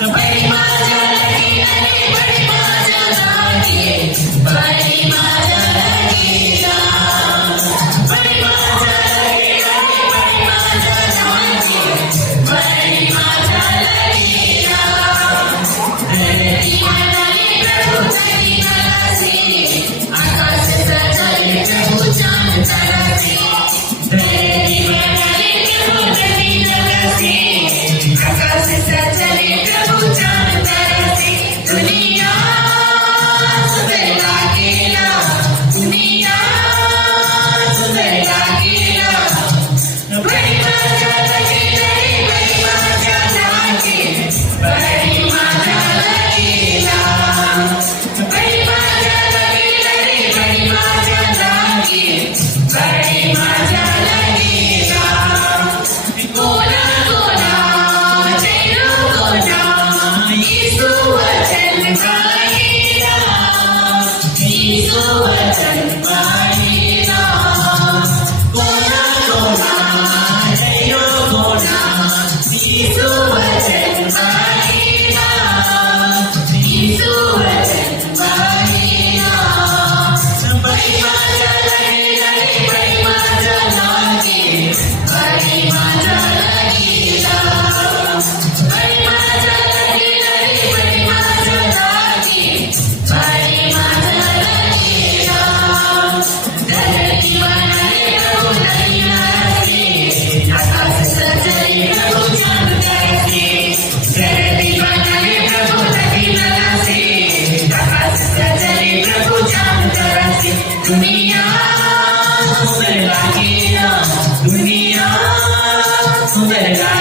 बड़ी मजा लगी अरे बड़ी मजा लगी बड़ी मजा लगी बड़ी मजा लगी अरे बड़ी मजा लगी बड़ी मजा लगी प्रभु नदी नरसी आकाश सजले प्रभु चांद तरसी आकाश सजले प्रभु चांद तरसी दुनिया सुंदर लागेला दुनिया सुंदर लागेला बड़ी मजा लगी रे बड़ी मजा लगी बड़ी मजा लगेला बड़ी मजा लगी रे बड़ी मजा लगी बड़ी मजा लगेला गोला गोला चैनो गोला यीशु वचन पाहिला यीशु वचन पाहिला गोला गोला चैनो गोला यीशु वचन पाहिला यीशु वचन पाहिला बड़ी मजा लगी रे बड़ी मजा लगी बड़ी मजा लगेला बड़ी मजा लगी रे बड़ी मजा लगी बड़ी मजा लगेला धरती बनाए प्रभु नदी नरसी आकाश सजले प्रभु चांद तरसी धरती बनाए प्रभु नदी नरसी आकाश सजले प्रभु चांद तरसी दुनिया सुंदर लागेला दुनिया सुंदर लागेला